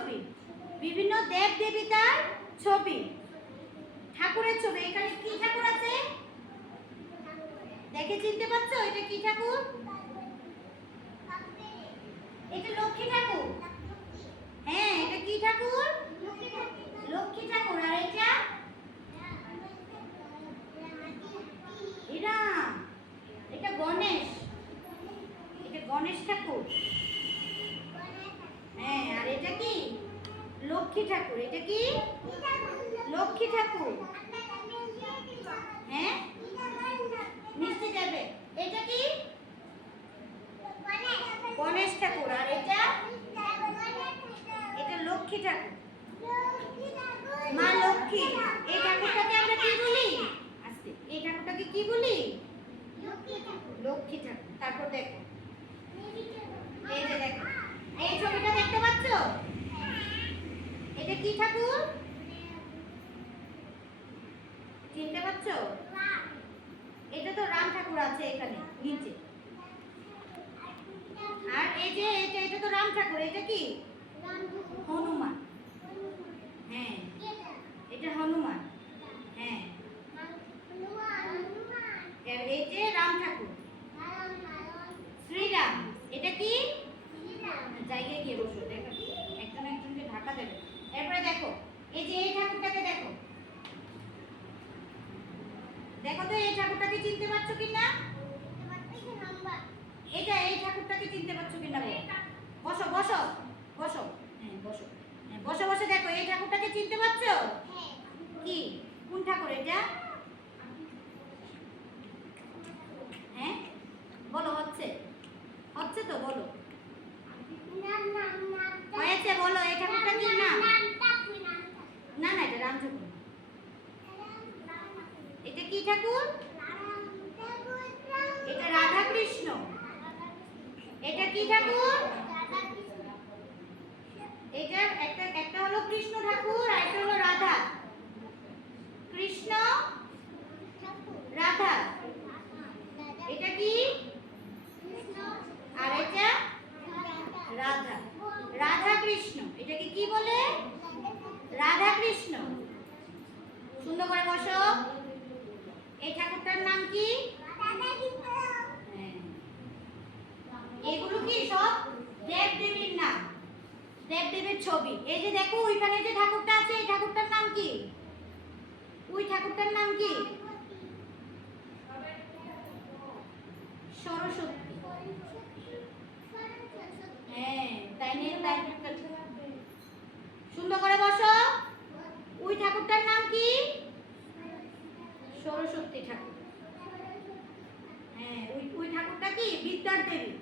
ছবি, বিভিন্ন দেব দেবতার ছবি, ঠাকুরের ছবি। এখানে কি ঠাকুর আছে দেখে চিনতে পারছো? এটা কি ঠাকুর? এটা লক্ষ্মী ঠাকুর। হ্যাঁ, এটা কি ঠাকুর? লক্ষ্মী ঠাকুর। আর এটা এটা গণেশ। এটা গণেশ ঠাকুর। হ্যাঁ, আর এটা কি? লক্ষ্মী ঠাকুর। এটা কি? লক্ষ্মী ঠাকুর। হ্যাঁ, মিষ্টি যাবে। এটা কি? গণেশ ঠাকুর। আর এটা লক্ষ্মী ঠাকুর, মা লক্ষ্মী। এই ঠাকুরটাকে আমরা কি বলি? আস্তে, এই ঠাকুরটাকে কি বলি? লক্ষ্মী ঠাকুর। তারপর দেখো, এই যে দেখো, এই ছবিটা দেখতে পাচ্ছ? এটা কি ঠাকুর চিনতে পারছো? এটা তো রাম ঠাকুর আছে এখানে নিচে। আর এই যে এটা তো রাম ঠাকুর। এটা কি? হনুমান। হ্যাঁ, এটা হনুমান। হ্যাঁ, আর এই যে রাম ঠাকুর, শ্রীরাম। এটা কি? জায়গায় গিয়ে বসো, দেখো একজন একজনকে ঢাকা দেবে। এরপরে দেখো, এই যে এই ঠাকুরটাকে দেখো, দেখো তো এই ঠাকুরটাকে চিনতে পারছো কিনা? এটা এই ঠাকুরটাকে চিনতে পারছো কিনা? বসো বসো বসো। হ্যাঁ বসো, হ্যাঁ বসে বসে দেখো, এই ঠাকুরটাকে চিনতে পারছো? কি, কোন ঠাকুর এটা? হ্যাঁ বলো, হচ্ছে হচ্ছে তো, বলো হয়েছে, বলো এই ঠাকুরটা কি নাম? না না, এটা রাম ঠাকুর। এটা কি ঠাকুর? এটা রাধা কৃষ্ণ। এটা কি ঠাকুর? এটা একটা হলো কৃষ্ণ ঠাকুর, আর একটা হলো রাধা। কৃষ্ণ রাধা। এটা কি? আর এটা রাধা, রাধা কৃষ্ণ। এটাকে কি বলে? রাধা কৃষ্ণ। সুন্দর করে বসো। এই ঠাকুরটার নাম কি? এগুলো কি সব দেব দেবীর নাম, দেব দেবীর ছবি। এই যে দেখো, ওইখানে যে ঠাকুরটা আছে, এই ঠাকুরটার নাম কি? ওই ঠাকুরটার নাম কি? সরস্বতী। হ্যাঁ, তাই নিয়ে তাই। সুন্দর করে বসো। ওই ঠাকুরটার নাম কি? সরস্বতী ঠাকুর। হ্যাঁ, ওই ঠাকুরটা কি? বিদ্যার দেবী।